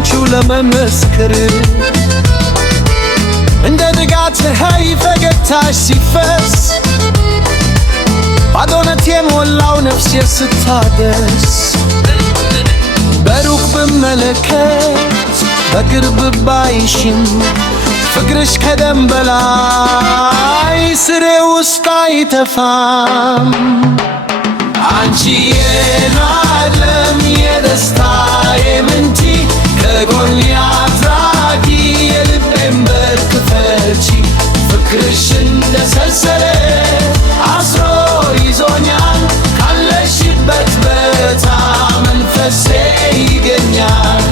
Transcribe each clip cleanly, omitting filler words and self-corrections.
ላንቺው ለመመስከር እንደ ንጋት ፀሐይ ፈገግታሽ ሲፈስ ባዶነት የሞላው ነፍሴ ስታደስ በሩቅ ብመለከት በቅርብ ባይሽም ፍቅርሽ ከደም በላይ ስሬ ውስጥ አይተፋም አንቺ የዓለም የደስታዬ ምንጭ ከጎኔ አትራቂ የልቤን በር ክፈቺ ፍቅርሽ እንደ ሰንሰለት አስሮ ይዞኛል ካለሽበት ቦታ መንፈሴ ይገኛል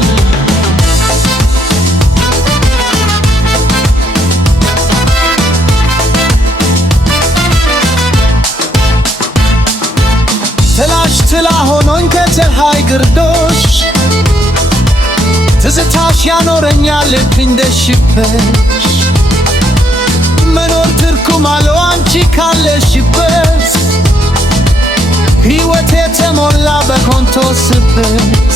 ጥላ ሆኖኝ ከፀሐይ ግርዶሽ ትዝታሽ ያኖረኛል ልክ እንደሽበሽ መኖር ትርጉም አለው አንቺ ካለሽበት ሕይወቴ ተሞላ በኮንቶ ስበት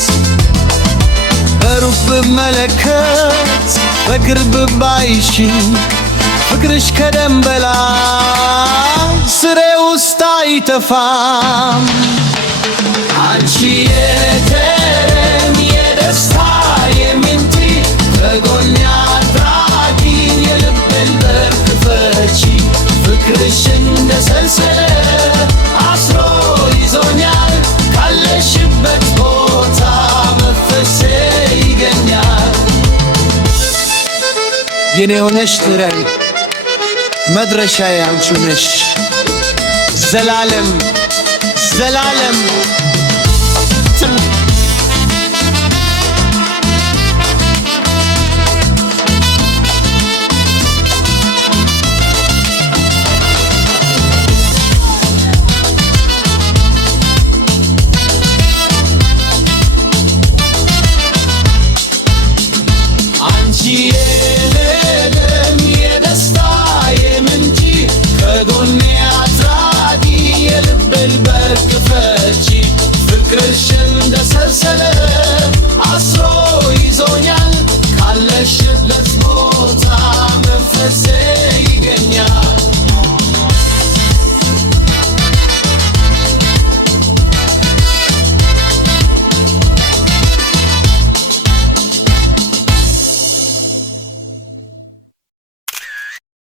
በሩቅ ብመለከት በቅርብ ባይሽ ፍቅርሽ ከደም በላይ ስሬ ውስጥ አይተፋም አንቺ የዓለም የደስታዬ ምንጭ ከጎኔ አትራቂ የልቤን በር ክፈቺ ፍቅርሽ እንደ ሰንሰለት አስሮ ይዞኛል ካለሽበት ቦታ መንፈሴ ይገኛል የኔ ሆነሽ ትረሪ መድረሻዬ አንቺ ነሽ ዘላለም ዘላለም